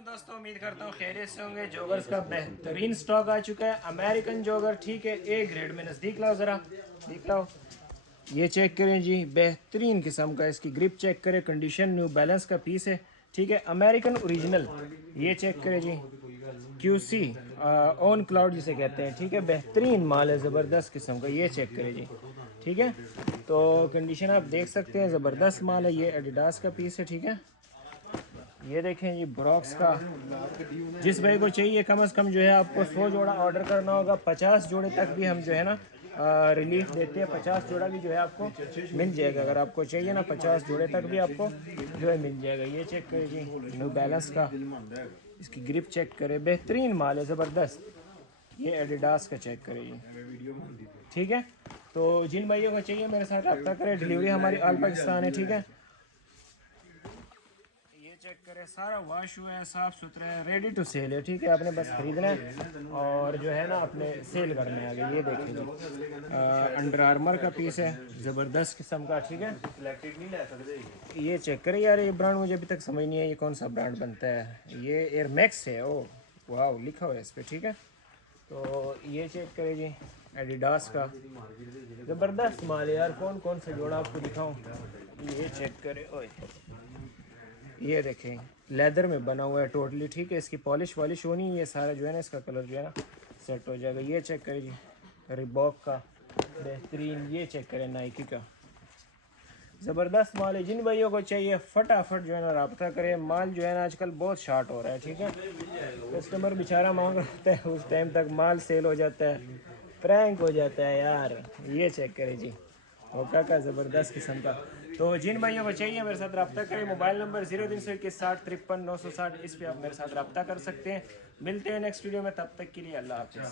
वालेकुम दोस्तों, उम्मीद करता हूँ खैरियत से होंगे। जॉगर्स का बेहतरीन स्टॉक आ चुका है। अमेरिकन जॉगर, ठीक है, ए ग्रेड में। नज़दीक लाओ ज़रा, देख लाओ, ये चेक करें जी, बेहतरीन किस्म का। इसकी ग्रिप चेक करें, कंडीशन न्यू बैलेंस का पीस है, ठीक है, अमेरिकन ओरिजिनल। ये चेक करें जी, क्यूसी ऑन क्लाउड जिसे कहते हैं, ठीक है, बेहतरीन माल है, ज़बरदस्त किस्म का। ये चेक करें जी, ठीक है। तो कंडीशन आप देख सकते हैं, ज़बरदस्त माल है। ये एडिडास का पीस है, ठीक है। ये देखें जी, ब्रॉक्स का। जिस भाई को चाहिए कम से कम जो है आपको 100 जोड़ा ऑर्डर करना होगा। 50 जोड़े तक भी हम जो है ना रिलीफ देते हैं। 50 जोड़ा भी जो है आपको मिल जाएगा। अगर आपको चाहिए ना 50 जोड़े तक भी आपको जो है मिल जाएगा। ये चेक करें जी, न्यू बैलेंस का। इसकी ग्रिप चेक करें, बेहतरीन माल है, ज़बरदस्त। ये एडिडास का चेक करें जी, ठीक है। तो जिन भाइयों को चाहिए मेरे साथ रब्ता करें। डिलीवरी हमारी ऑल पाकिस्तान है, ठीक है। ये चेक करें, सारा वॉश हुआ है, साफ़ सुथरा है, रेडी टू सेल है, ठीक है। आपने बस ख़रीदना है और जो है ना अपने सेल करने आ गए। ये देखिए जी, अंडर आर्मर का पीस है, ज़बरदस्त किस्म का, ठीक है। ये चेक करें यार, ये ब्रांड मुझे अभी तक समझ नहीं है ये कौन सा ब्रांड बनता है। ये एयर मैक्स है, ओ वाह, लिखा हुआ है इस पर, ठीक है। तो ये चेक करें जी, एडिडास का ज़बरदस्त माल है यार। कौन कौन सा जोड़ा आपको दिखाऊं। ये चेक करें, ओए ये देखें, लेदर में बना हुआ है टोटली, ठीक है। इसकी पॉलिश वॉलिश होनी है, ये सारा जो है ना इसका कलर जो है ना सेट हो जाएगा। ये चेक करें जी, रिबॉक का बेहतरीन। ये चेक करें, नाइकी का ज़बरदस्त माल है। जिन भाइयों को चाहिए फटाफट जो है ना रब्ता करें। माल जो है ना आजकल बहुत शार्ट हो रहा है, ठीक है। कस्टमर बेचारा मांग रहा होता है, उस टाइम तक माल सेल हो जाता है, प्रैंक हो जाता है यार। ये चेक करें जी, ओका का ज़बरदस्त किस्म का। तो जिन भाइयों को चाहिए मेरे साथ रब्ता करें। मोबाइल नंबर 032160535960, इस पर आप मेरे साथ रब्ता कर सकते हैं। मिलते हैं नेक्स्ट वीडियो में, तब तक के लिए अल्लाह हाफिज़।